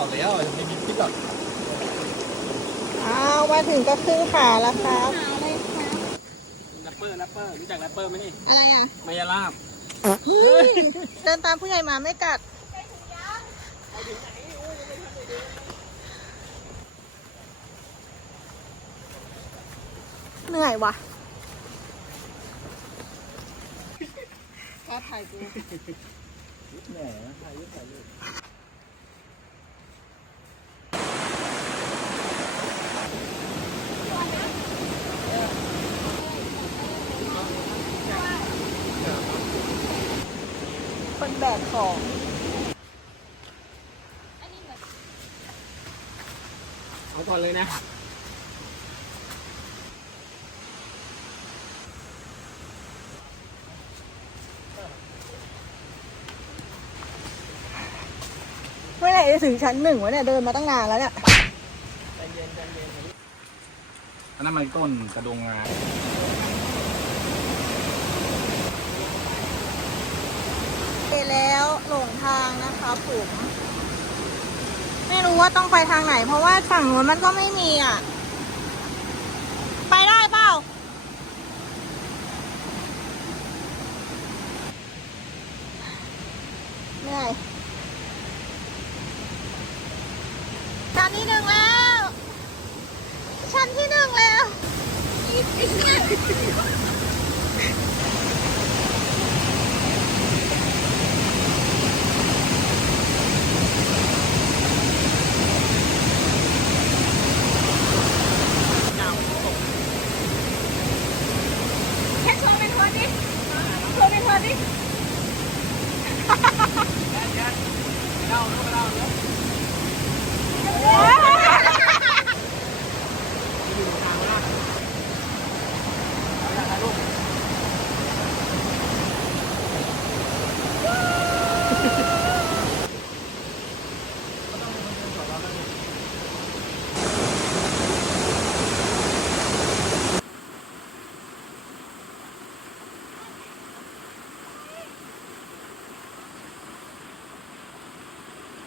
อกแล้วไม่มีพิษหอกอ้าวมาถึงก็ครึ่งขาแล้วครับ แรปเปอร์แรปเปอร์รู้จักแรปเปอร์ไหมนี่อะไรอะมายาลาบเดินตามผู้ใหญ่มาไม่กัด เหนื่อยว่ะพ่อถ่ายกูเหมถ่ายรูปถ่ายรูป คนแบกของเอาก่อนเลยนะเมื่อไหร่จะถึงชั้นหนึ่งวะเนี่ยเดินมาตั้งนานแล้วเนี่ยใจเย็นใจเย็นอันนั้นมันต้นกระดงงา ไป แล้วหลงทางนะคะผมไม่รู้ว่าต้องไปทางไหน เพราะว่าฝั่งนู้นมันก็ไม่มีอะ ไปได้เปล่า เหนื่อยชั้นที่หนึ่งแล้ว ชั้นที่หนึ่งแล้วอีกอีกเนี่ย แค่โชว์เป็นคนดิโชว์เป็นคนดิ เล่าเล่าเล่าเล่าอยู่ทางล่างเอาละถ่ายรูป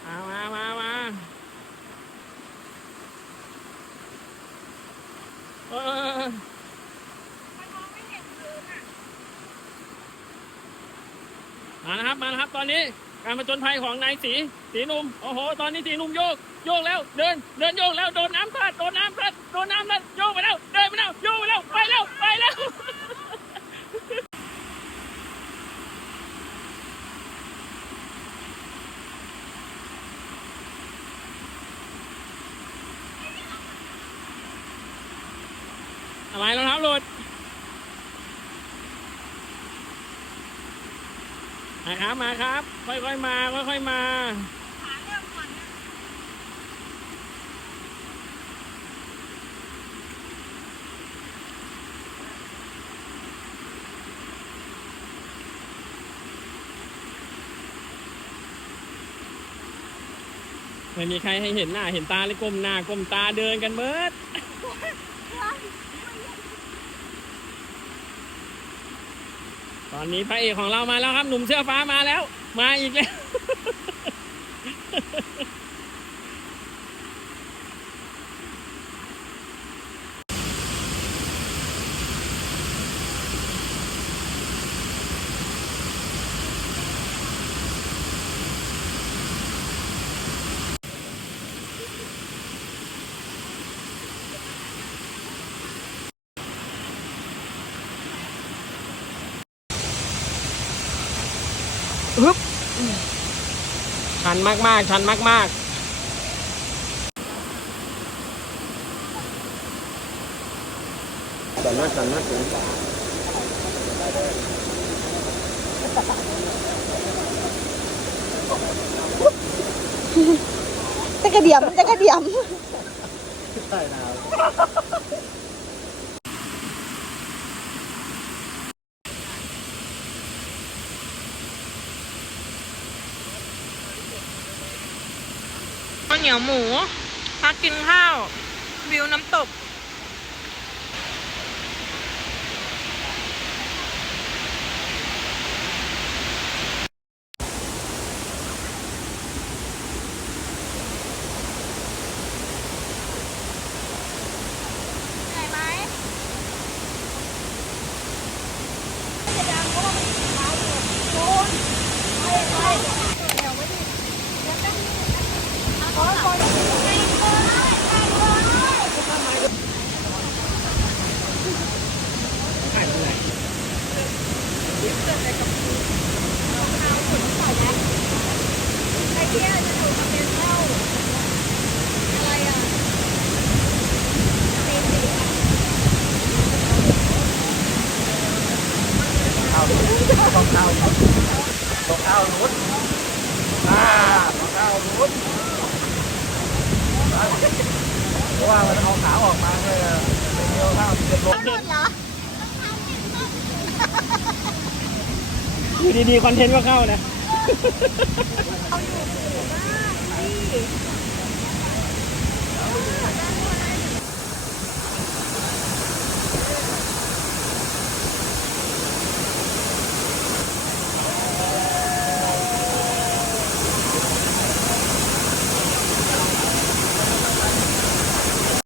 มามามามาเออ มานะครับมานะครับ ตอนนี้การมาจนภัยของนายสีสีนุ่มโอ้โห ตอนนี้สีนุ่มโยก โยกแล้ว เดิน เดินโยกแล้วโดนน้ำพัดโดนน้ำพัดโดนน้ำพัดโยกไปแล้ว เดินไปแล้ว โยกไปแล้ว ไปแล้ว ไปแล้ว อะไรรองเท้าหลุดมาครับมาครับ ค่อยๆมา ค่อยๆมาไม่มีใครให้เห็นหน้า เห็นตาเลยก้มหน้าก้มตาเดินกันเบิด ตอนนี้พระเอกของเรามาแล้วครับ หนุ่มเสื้อฟ้ามาแล้ว มาอีกแล้ว ฮึบชันมากๆ ชันมากๆสันนัดสันนัดถึงจะกระเดียมจะกระเดียมใช่นะ เหนียวหมูพักกินข้าว วิวน้ำตก เอาต้องเข้าต้องเข้าลุ้นต้องเข้าลุ้นว่ามันเอาขาออกมาเลยเดียวข้าเดือดร้อนอยู่ดีๆคอนเทนต์ก็เข้านะ eh.